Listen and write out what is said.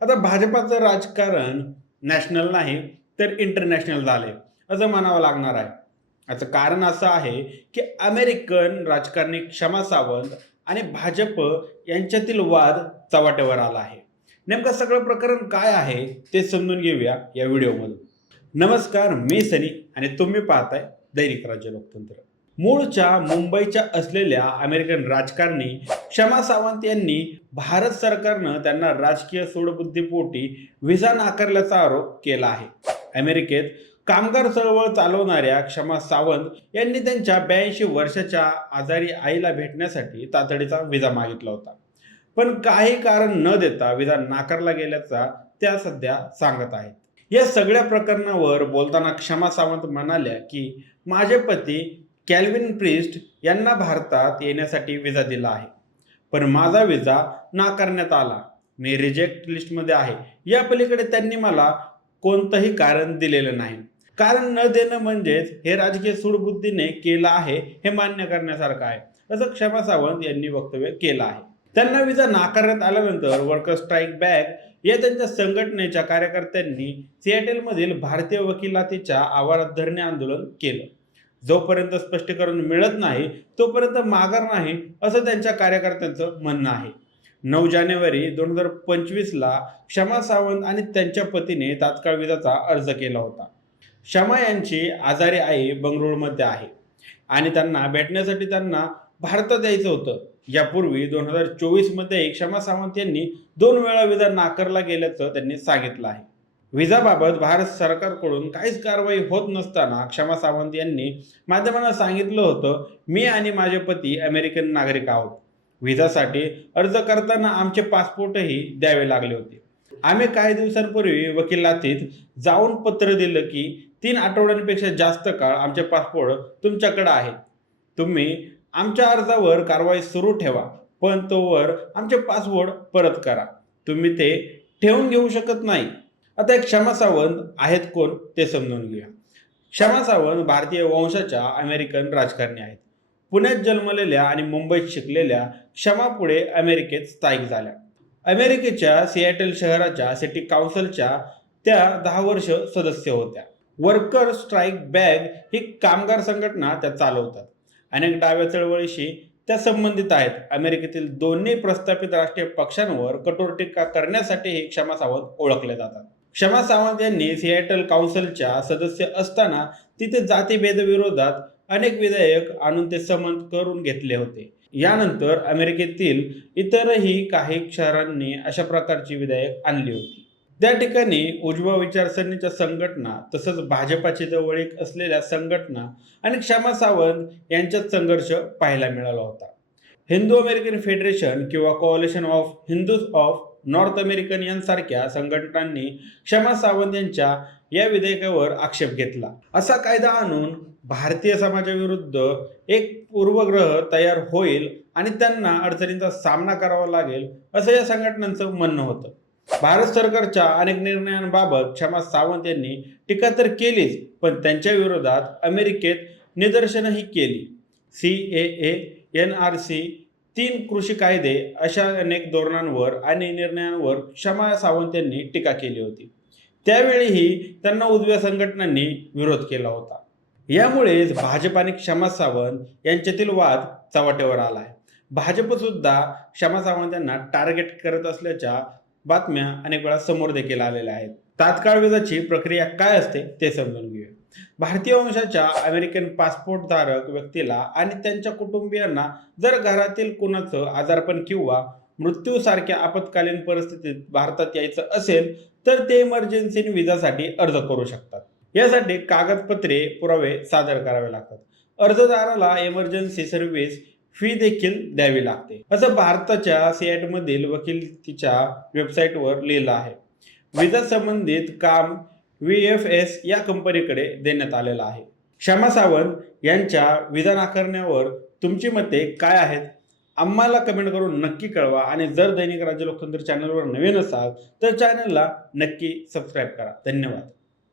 आता भाजपाचं राजकारण नॅशनल नाही तर इंटरनॅशनल झाले असं म्हणावं लागणार आहे. याचं कारण असं आहे की अमेरिकन राजकारणी क्षमा सावंत आणि भाजप यांच्यातील वाद चव्हाट्यावर आला आहे. नेमकं सगळं प्रकरण काय आहे ते समजून घेऊया या व्हिडिओमध्ये. नमस्कार, मी सनी आणि तुम्ही पाहताय दैनिक राज्य लोकतंत्र. मूळच्या मुंबईच्या असलेल्या अमेरिकन राजकारणी क्षमा सावंत यांनी भारत सरकारनं त्यांना राजकीय सूडबुद्धीपोटी व्हिसा नाकारल्याचा आरोप केला आहे. अमेरिकेत कामगार चळवळ चालवणाऱ्या क्षमा सावंत यांनी त्यांच्या 82 वर्षाच्या आजारी आईला भेटण्यासाठी तातडीचा व्हिसा मागितला होता. पण काही कारण न देता व्हिसा नाकारला गेल्याचा त्या सध्या सांगत आहेत. या सगळ्या प्रकरणावर बोलताना क्षमा सावंत म्हणाल्या की माझे पती कॅल्विन प्रिस्ट यांना भारतात येण्यासाठी व्हिसा दिला आहे, पण माझा व्हिसा नाकारण्यात आला. मी रिजेक्ट लिस्टमध्ये आहे. या पलीकडे त्यांनी मला कोणतंही कारण दिलेलं नाही. कारण न देणं म्हणजेच हे राजकीय सूडबुद्धीने केलं आहे हे मान्य करण्यासारखं आहे, असं क्षमा सावंत यांनी वक्तव्य केलं आहे. त्यांना व्हिसा नाकारण्यात आल्यानंतर वर्कर स्ट्राईक बॅक या त्यांच्या संघटनेच्या कार्यकर्त्यांनी सिएटलमधील भारतीय वकिलातीच्या आवारात धरणे आंदोलन केलं. जोपर्यंत स्पष्टीकरण मिळत नाही तोपर्यंत माघार नाही असं त्यांच्या कार्यकर्त्यांचं म्हणणं आहे. 9 जानेवारी 2025ला क्षमा सावंत आणि त्यांच्या पतीने तात्काळ व्हिसाचा अर्ज केला होता. क्षमा यांची आजारी आई बंगळुरूमध्ये आहे आणि त्यांना भेटण्यासाठी त्यांना भारतात यायचं होतं. यापूर्वी 2024 मध्ये क्षमा सावंत यांनी 2 वेळा व्हिसा नाकारला गेल्याचं त्यांनी सांगितलं आहे. व्हिसाबाबत भारत सरकारकडून काहीच कारवाई होत नसताना क्षमा सावंत यांनी माध्यमांना सांगितलं होतं, मी आणि माझे पती अमेरिकन नागरिक आहोत. व्हिसासाठी अर्ज करताना आमचे पासपोर्टही द्यावे लागले होते. आम्ही काही दिवसांपूर्वी वकिलातीत जाऊन पत्र दिलं की 3 आठवड्यांपेक्षा जास्त काळ आमचे पासपोर्ट तुमच्याकडे आहेत. तुम्ही आमच्या अर्जावर कारवाई सुरू ठेवा, पण तोवर आमचे पासपोर्ट परत करा. तुम्ही ते ठेवून घेऊ शकत नाही. आता एक क्षमा सावंत आहेत कोण ते समजून घेऊया. क्षमा सावंत भारतीय वंशाच्या अमेरिकन राजकारणी आहेत. पुण्यात जन्मलेल्या आणि मुंबईत शिकलेल्या क्षमा पुढे अमेरिकेत स्थायिक झाल्या. अमेरिकेच्या सिएटल शहराच्या सिटी काउन्सिलच्या त्या 10 वर्ष सदस्य होत्या. वर्कर स्ट्राईक बॅक ही कामगार संघटना त्या चालवतात. अनेक डाव्या चळवळीशी त्या संबंधित आहेत. अमेरिकेतील दोन्ही प्रस्थापित राष्ट्रीय पक्षांवर कठोर टीका करण्यासाठी हे क्षमा सावंत ओळखले जातात. क्षमा सावंत यांनी सिएटल काउन्सिलच्या सदस्य असताना तिथे जातीभेदाविरोधात अनेक विधेयक आणून ते संमत करून घेतले होते. यानंतर अमेरिकेतील इतरही काही शहरांनी अशा प्रकारची विधेयक आणली होती. त्या ठिकाणी उजव्या विचारसरणीच्या संघटना तसंच भाजपाची जवळीक असलेल्या संघटना आणि क्षमा सावंत यांच्यात संघर्ष पाहायला मिळाला होता. हिंदू अमेरिकन फेडरेशन किंवा coalition of Hindus of north American यांसारख्या संघटनांनी क्षमा सावंत यांच्या या विधेयकावर आक्षेप घेतला. असा कायदा आणून भारतीय समाजाविरुद्ध एक पूर्वग्रह तयार होईल आणि त्यांना अडचणींचा सामना करावा लागेल असं या संघटनांचं म्हणणं होतं. भारत सरकारच्या अनेक निर्णयांबाबत क्षमा सावंत यांनी टीका तर केलीच, पण त्यांच्या विरोधात अमेरिकेत निदर्शनंही केली. CAA, NRC, 3 कृषी कायदे अशा अनेक धोरणांवर आणि निर्णयांवर क्षमा सावंत यांनी टीका केली होती. त्यावेळीही त्यांना उजव्या संघटनांनी विरोध केला होता. यामुळेच भाजप आणि क्षमा सावंत यांच्यातील वाद चव्हाट्यावर आला आहे. भाजप सुद्धा क्षमा सावंत यांना टार्गेट करत असल्याच्या बातम्या अनेक वेळा समोर देखील आलेल्या आहेत. तात्काळ व्हिसाची प्रक्रिया काय असते ते समजून घेऊया. भारतीय वंशाच्या अमेरिकन पासपोर्ट धारक व्यक्तीला आणि त्यांच्या कुटुंबियांना जर घरातील कुणाचं आजारपण किंवा मृत्यूसारख्या आपत्कालीन परिस्थितीत भारतात यायचं असेल तर ते इमर्जन्सी व्हिसासाठी अर्ज करू शकतात. यासाठी कागदपत्रे पुरावे सादर करावे लागतात. अर्जदाराला इमर्जन्सी सर्व्हिस फी देखील द्यावी लागते, असं भारताच्या सिएटलमधील वकिलातीच्या वेबसाईटवर लिहिलं आहे. व्हिसा संबंधित काम VFS या कंपनीकडे देण्यात आलेलं आहे. क्षमा सावंत यांच्या व्हिसा नाकारण्यावर तुमची मते काय आहेत आम्हाला कमेंट करून नक्की कळवा. आणि जर दैनिक राज्य लोकतंत्र चॅनलवर नवीन असाल तर चॅनलला नक्की सबस्क्राईब करा. धन्यवाद.